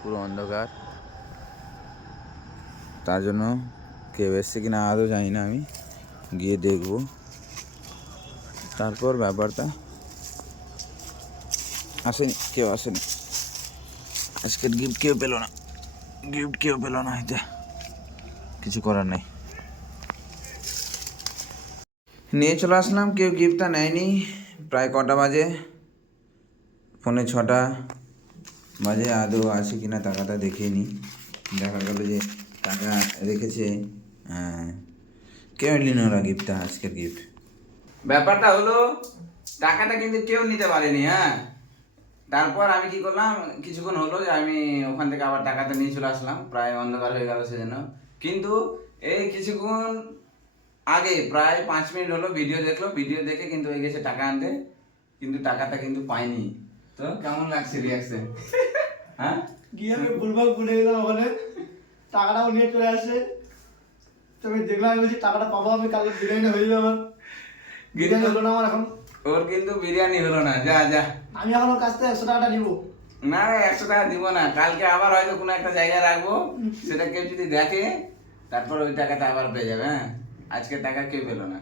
পুরো অন্ধকার, তার জন্য কেউ এসছে কিনা আদৌ জানি না, আমি গিয়ে দেখব তারপর ব্যাপারটা। আসেনি, কেউ আসেনি, আজকের গিফট কেউ পেলো না, এতে কিছু করার নেই। নিয়ে চলে আসলাম, কেউ গিফটটা নেয়নি। প্রায় কটা বাজে, পৌনে 6টা বাজে। আদৌ আছে কিনা টাকাটা দেখেই নি, দেখা গেল যে টাকা রেখেছে। হ্যাঁ, কেউ নিল না গিফটটা, আজকের গিফট। ব্যাপারটা হলো টাকাটা কিন্তু কেউ নিতে পারেনি। হ্যাঁ, তারপর আমি কি করলাম, কিছুক্ষণ হলো যে আমি ওখান থেকে আবার টাকাটা নিয়ে চলে আসলাম, প্রায় অন্ধকার হয়ে গেল সেজন্য। কিন্তু এই কিছুক্ষণ আগে প্রায় 5 মিনিট হলো ভিডিও দেখলো, ভিডিও দেখে কিন্তু হয়ে গেছে টাকা আনতে, কিন্তু টাকাটা কিন্তু পাইনি। তো কেমন লাগছে রিয়াকশন? হ্যাঁ, গিয়ে আমি ভুলভাল ভুলে গেলাম, ওখানে টাকাটাও নিয়ে চলে আসে। তো আমি দেখলাম, আমি বলছি টাকাটা পাবো আমি, কালকে বিরিয়ানি হয়ে যাবে আমার। বিরিয়ানি হলো না আমার এখন। ওর কিন্তু বিরিয়ানি হলো না। যা যা, আমি এখন ওর কাছ থেকে 100 টাকাটা নিবো। না 100 টাকা দিব না, কালকে আবার হয়তো কোনো একটা জায়গায় রাখবো, সেটা কেউ যদি দেখে তারপর ওই টাকাটা আবার পেয়ে যাবে। হ্যাঁ, আজকে টাকা কেউ পেলো না।